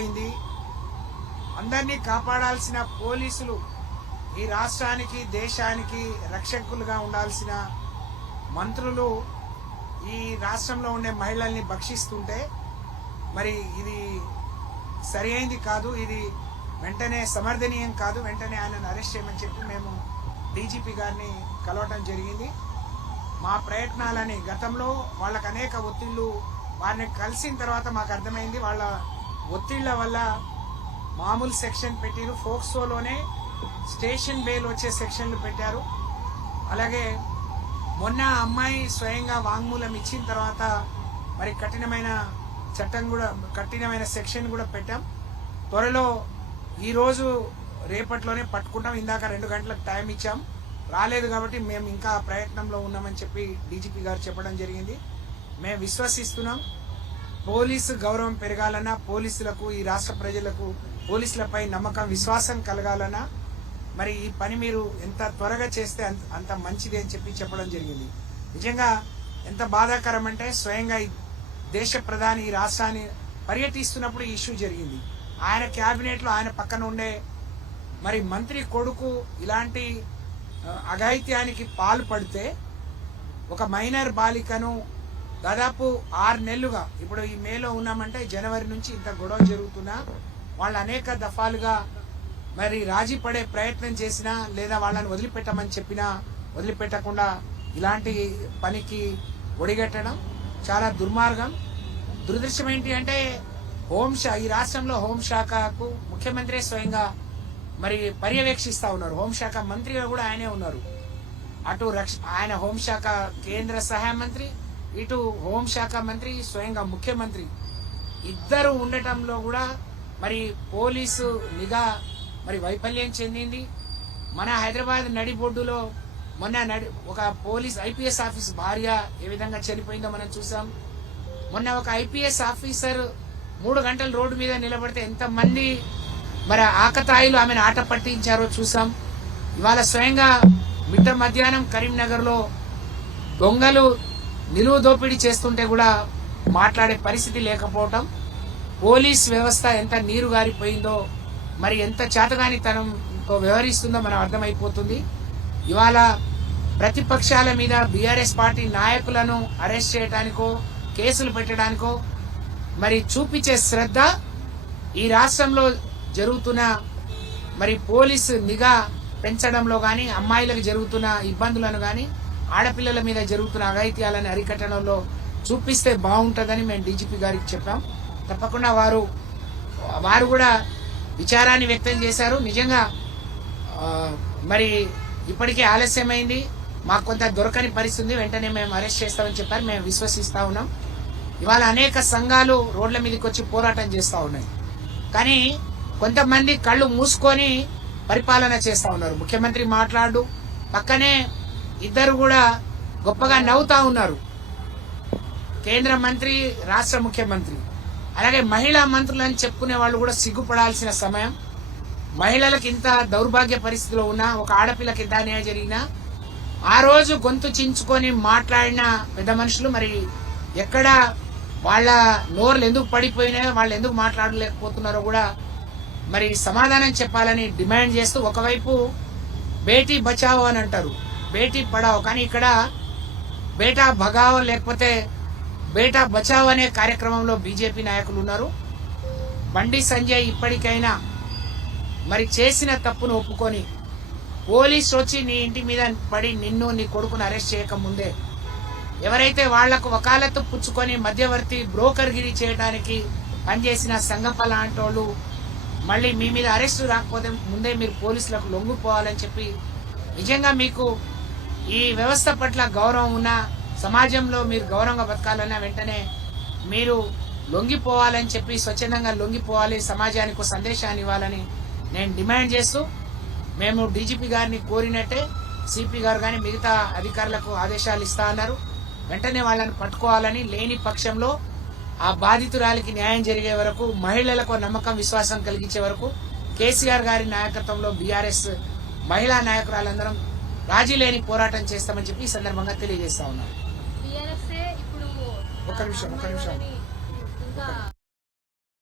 ఎక్కువైంది. అందరినీ కాపాడాల్సిన పోలీసులు ఈ రాష్ట్రానికి దేశానికి రక్షకులుగా ఉండాల్సిన మంత్రులు ఈ రాష్ట్రంలో ఉండే మహిళల్ని భక్షిస్తుంటే మరి ఇది సరి అయింది కాదు, ఇది వెంటనే సమర్థనీయం కాదు. వెంటనే ఆయనను అరెస్ట్ చేయమని చెప్పి మేము డీజీపీ గారిని కలవటం జరిగింది. మా ప్రయత్నాలని గతంలో వాళ్ళకు అనేక ఒత్తిళ్లు, వారిని కలిసిన తర్వాత మాకు అర్థమైంది వాళ్ళ ఒత్తిళ్ల వల్ల మామూలు సెక్షన్ పెట్టారు, ఫోక్సోలోనే స్టేషన్ బెయిల్ వచ్చే సెక్షన్లు పెట్టారు. అలాగే మొన్న అమ్మాయి స్వయంగా వాంగ్మూలం ఇచ్చిన తర్వాత మరి కఠినమైన చట్టం కూడా, కఠినమైన సెక్షన్ కూడా పెట్టాం. త్వరలో ఈరోజు రేపట్లోనే పట్టుకుంటాం. ఇందాక 2 గంటలకు టైం ఇచ్చాం, రాలేదు కాబట్టి మేము ఇంకా ప్రయత్నంలో ఉన్నామని చెప్పి డీజీపీ గారు చెప్పడం జరిగింది. మేము విశ్వసిస్తున్నాం పోలీసు గౌరవం పెరగాలన్నా, పోలీసులకు ఈ రాష్ట్ర ప్రజలకు పోలీసులపై నమ్మకం విశ్వాసం కలగాలన్నా మరి ఈ పని మీరు ఎంత త్వరగా చేస్తే అంత మంచిది అని చెప్పి చెప్పడం జరిగింది. నిజంగా ఎంత బాధాకరం అంటే స్వయంగా దేశ ప్రధాని ఈ రాష్ట్రాన్ని పర్యటిస్తున్నప్పుడు ఈ ఇష్యూ జరిగింది. ఆయన క్యాబినెట్లో ఆయన పక్కన ఉండే మరి మంత్రి కొడుకు ఇలాంటి అఘాయిత్యానికి పాల్పడితే ఒక మైనర్ బాలికను దాదాపు 6 నెలలుగా, ఇప్పుడు ఈ మేలో ఉన్నామంటే జనవరి నుంచి ఇంత గొడవ జరుగుతున్నా వాళ్ళు అనేక దఫాలుగా మరి రాజీ పడే ప్రయత్నం చేసినా లేదా వాళ్ళని వదిలిపెట్టమని చెప్పినా వదిలిపెట్టకుండా ఇలాంటి పనికి ఒడిగట్టడం చాలా దుర్మార్గం. దురదృష్టం ఏంటి అంటే ఈ రాష్ట్రంలో హోంశాఖకు ముఖ్యమంత్రి స్వయంగా మరి పర్యవేక్షిస్తా ఉన్నారు. హోంశాఖ మంత్రిగా కూడా ఆయనే ఉన్నారు. అటు ఆయన హోంశాఖ కేంద్ర సహాయ మంత్రి, ఇటు హోంశాఖ మంత్రి, స్వయంగా ముఖ్యమంత్రి ఇద్దరు ఉండటంలో కూడా మరి పోలీసు నిఘా మరి వైఫల్యం చెందింది. మన హైదరాబాద్ నడిబొడ్డులో మొన్న ఒక పోలీస్ ఐపీఎస్ ఆఫీస్ భార్య ఏ విధంగా చనిపోయిందో మనం చూసాం. మొన్న ఒక ఐపీఎస్ ఆఫీసర్ 3 గంటలు రోడ్డు మీద నిలబడితే ఎంతమంది మరి ఆకతాయిలు ఆమెను ఆట పట్టించారో చూసాం. ఇవాళ స్వయంగా మిట్ట మధ్యాహ్నం కరీంనగర్లో దొంగలు నిలువు దోపిడీ చేస్తుంటే కూడా మాట్లాడే పరిస్థితి లేకపోవటం, పోలీస్ వ్యవస్థ ఎంత నీరు గారిపోయిందో, మరి ఎంత చేతగానితనంతో వ్యవహరిస్తుందో మనం అర్థమైపోతుంది. ఇవాళ ప్రతిపక్షాల మీద బీఆర్ఎస్ పార్టీ నాయకులను అరెస్ట్ చేయడానికో కేసులు పెట్టడానికో మరి చూపించే శ్రద్ధ ఈ రాష్ట్రంలో జరుగుతున్న మరి పోలీసు నిఘా పెంచడంలో కానీ, అమ్మాయిలకు జరుగుతున్న ఇబ్బందులను కానీ, ఆడపిల్లల మీద జరుగుతున్న అఘాయిత్యాలను అరికట్టడంలో చూపిస్తే బాగుంటుందని మేము డీజీపీ గారికి చెప్పాం. తప్పకుండా వారు కూడా విచారాన్ని వ్యక్తం చేశారు. నిజంగా మరి ఇప్పటికే ఆలస్యమైంది, మాకు కొంత దొరకని పరిస్థితి, వెంటనే మేము అరెస్ట్ చేస్తామని చెప్పారు. మేము విశ్వసిస్తా ఉన్నాం. ఇవాళ అనేక సంఘాలు రోడ్ల మీదకి వచ్చి పోరాటం చేస్తూ ఉన్నాయి. కానీ కొంతమంది కళ్ళు మూసుకొని పరిపాలన చేస్తూ ఉన్నారు. ముఖ్యమంత్రి మాట్లాడు, పక్కనే ఇద్దరు కూడా గొప్పగా నవ్వుతా ఉన్నారు, కేంద్ర మంత్రి, రాష్ట్ర ముఖ్యమంత్రి. అలాగే మహిళా మంత్రులు అని చెప్పుకునే వాళ్ళు కూడా సిగ్గుపడాల్సిన సమయం. మహిళలకు ఇంత దౌర్భాగ్య పరిస్థితిలో ఉన్నా, ఒక ఆడపిల్లకి ఎంత అన్యాయం జరిగినా ఆ రోజు గొంతు చించుకొని మాట్లాడిన పెద్ద మనుషులు మరి ఎక్కడ వాళ్ళ నోర్లు ఎందుకు పడిపోయినాయో, వాళ్ళు ఎందుకు మాట్లాడలేకపోతున్నారో కూడా మరి సమాధానం చెప్పాలని డిమాండ్ చేస్తూ, ఒకవైపు బేటీ బచావో అని అంటారు, బేటీ పడావో, కానీ ఇక్కడ బేటా భగావో లేకపోతే బేటా బచావో అనే కార్యక్రమంలో బీజేపీ నాయకులు ఉన్నారు. బండి సంజయ్ ఇప్పటికైనా మరి చేసిన తప్పును ఒప్పుకొని పోలీసు వచ్చి నీ ఇంటి మీద పడి నిన్ను నీ కొడుకును అరెస్ట్ చేయకముందే ఎవరైతే వాళ్లకు వకాలత్తు పుచ్చుకొని మధ్యవర్తి బ్రోకర్గిరి చేయడానికి పనిచేసిన సంగప్ప లాంటి వాళ్ళు మళ్ళీ మీ మీద అరెస్టు రాకపోతే ముందే మీరు పోలీసులకు లొంగిపోవాలని చెప్పి, నిజంగా మీకు ఈ వ్యవస్థ పట్ల గౌరవం ఉన్న, సమాజంలో మీరు గౌరవంగా బతకాలన్నా వెంటనే మీరు లొంగిపోవాలని చెప్పి, స్వచ్ఛందంగా లొంగిపోవాలి, సమాజానికి సందేశాన్ని ఇవ్వాలని నేను డిమాండ్ చేస్తూ, మేము డీజీపీ గారిని కోరినట్టే సిపి గారు కానీ మిగతా అధికారులకు ఆదేశాలు ఇస్తా అన్నారు. వెంటనే వాళ్ళని పట్టుకోవాలని, లేని పక్షంలో ఆ బాధితురాలికి న్యాయం జరిగే వరకు, మహిళలకు నమ్మకం విశ్వాసం కలిగించే వరకు కేసీఆర్ గారి నాయకత్వంలో బీఆర్ఎస్ మహిళా నాయకురాలందరం రాజీ లేని పోరాటం చేస్తామని చెప్పి ఈ సందర్భంగా తెలియజేస్తా ఉన్నారు. ఒక్క నిమిషం